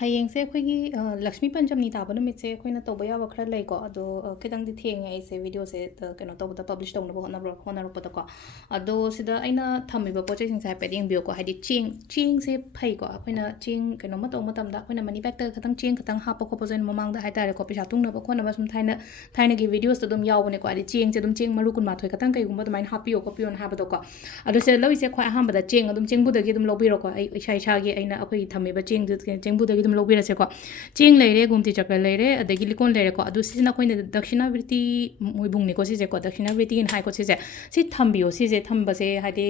Hayeng se akhoi Lakshmi Panchamni taba numit se akhoi na toba yawa khara lai ko ado khitang di theng ai se video se keno toba da publish tong na bo hona ro pata ko ado sida aina thammi ba poche sing sai pe ding bio ko hadi ching se phai ko akhoi na ching keno ma tong matam da akhoi na money bag ta khatang ching khatang ha pa ko pozen mamang da hai tare ko pisa tung na ba khona ba sum thaina gi videos to dum yaw ne ko adi ching se dum ching maru kun ma thoi khatang kai gumba dum ha pio ko pion ha ba do ko ado se lo ise khoi aham ba da ching adum ching bu da gi dum lo bi ro ko ai sai gi aina akhoi thammi ba ching chengbu da gi dum lo bi ra se ko ching leire gumti chakra leire adagi likon leire ko adu sina koine dakshina vriti moibung ni ko si je ko dakshina vriti in hai ko si je si thambio si je thamba se hade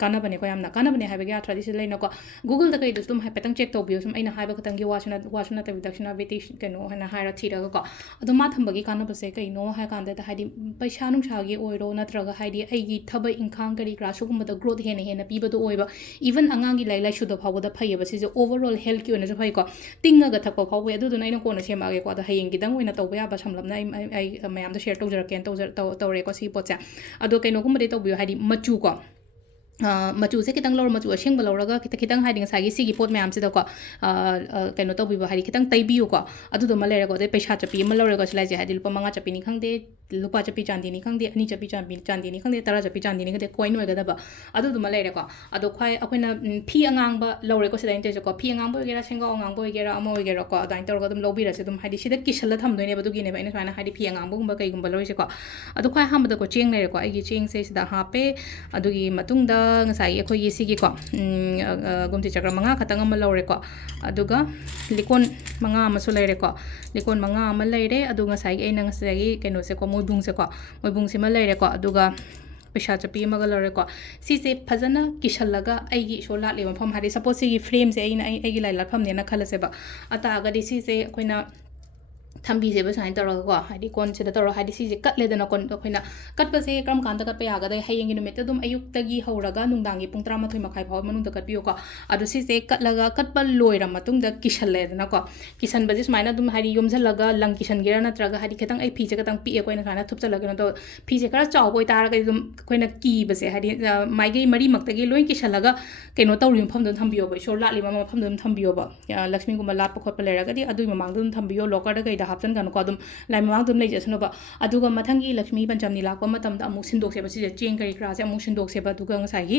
kana bane ko yamna kana bane haibe ga tradition leina ko google da kai dum hai petang check to bio sum aina haiba khatang gi wasuna ta dakshina vriti keno hana haira thira ko adu ma thamba gi kana ba se kai no hai kan da hadi paisa nung sa gi oiro natraga haidi ai gi thaba inkhang kari kra su gum da growth hena pi ba do oiba even angang gi lai lai shu da phawo da phai ba si je overall health ki ona jo phai ko tinga ga thakpa phawo adu do naina ko na sema ge ko da hayeng gi dang oina toba ya ba samlamna ai mayam da share to jar ken to re ko si pocha ado kai no gum de to bio hadi machu ko machu se kitang lor machu asing balora kitang hiding sagi sigi pot mayam se da ko keno to biba hari kitang tai biu ko adu do malere ko de paisa chapi malore ko slai je hadi lupa manga chapi ni khangde lupa chapi chandi ni khangde ani chapi chandi ni khangde tara chapi chandi ni khangde coin oiga da ba adu do malere ko adu khwai akoina phi angang ba lore ko se da inte ko phi angang bo gera singa angang bo gera amo gera ko adain tor ko dum lobi ra se dum hadi sida kishala tham doine ba du gi ne ba ina swana hadi phi angang bo gumba kai gumba lore se ko adu khwai ham da ko cheng lere ko ai gi cheng se sida ha pe adu gi matung da ngasai akhoi gi sigi ko gumti chakra manga khatang ama lore ko aduga likon manga ama su leire ko likon manga ama leire adu ngasai ai nang ngasai keno se ko moibung se ma leire ko aduga paisa chapi ma ga lore ko si se phajana kishalaga ai gi shola le ma pham hari suppose si frame se ai gi lai la pham ne na khala se ba ata ga di si se koina thambi je ba sain tor ko hadi kon se da tor hadi si je kat le da na kon to khoina kat pa se kram kan da kat pa ya ga dai hayeng gi numit dum ayuk ta gi horaga nungdang gi pung 13 makhai phaw manung da kat piyo ko adu si se kat laga kat pa loira matung da kisal le da na ko kisan ba jis maina dum hari yum laga lang kisan gira na traga hadi khetang ai phi je katang pi e koina kana thup cha laga na to phi je kara chaw boi tar ga dum koina ki ba se hadi mai ge mari mak ta gi loin kisal laga keno tawrim pham dum thambiyo ba shor la li ma pham dum thambiyo ba lakshmi gum la pa khot pa le ra ga di adu ma mang dum thambiyo lokar da ga da hapsan kan ko dum lai mamang dum leje sno ba aduga mathangi Lakshmi Panchamni lakpa matam da amuk sindok se ba si cheng kari kra se amuk sindok se ba duga ngasai gi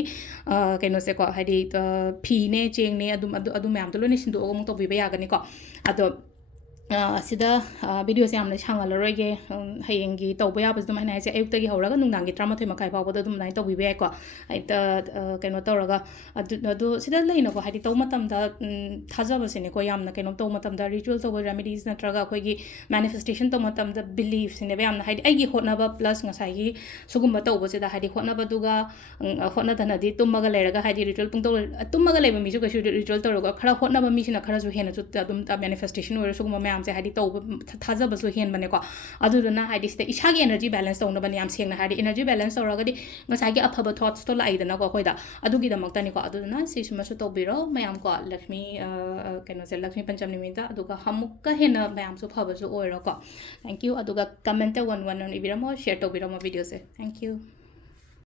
keno se ko hadi phi ne cheng ne adu ma'am to lo ne sindok amuk to bi ba ya ga ni ko ado sida video se amna changa lo roge hayeng gi to ba ya ba dum hanai se ayuk ta gi horaga nungdang gi 13 makai pa ba dum nai to bi ba ko ai ta keno to raga adu sida leina ko hadi to matam da thaja ba se ne ko yamna keno to matam da ritual to remedies na traga khoi gi manifestation to matam da beliefs ne ba yamna hadi ai gi hotna ba plus ngasai gi sugum ba to ba se da hadi hotna ba duga hotna dana di tumma ga leraga hadi ritual pung to tumma ga leba mi su ga ritual to raga khara hotna ba mi sina khara ju hena ju dum manifestation or sugum ma se hadi to thaja ba su hen bane ko adu na hadi sta isha gi energy balance to na ban yam seng na hadi energy balance to raga di ngasai gi aphaba thoughts to lai da na ko khoi da adu gi da mak ta ni ko adu na si suma su to biro mayam ko Lakshmi keno se Lakshmi Panchamni mi da adu ga hamuk ka hena mayam su phaba su oira ko thank you adu ga comment one on ibiramo share to biramo video se thank you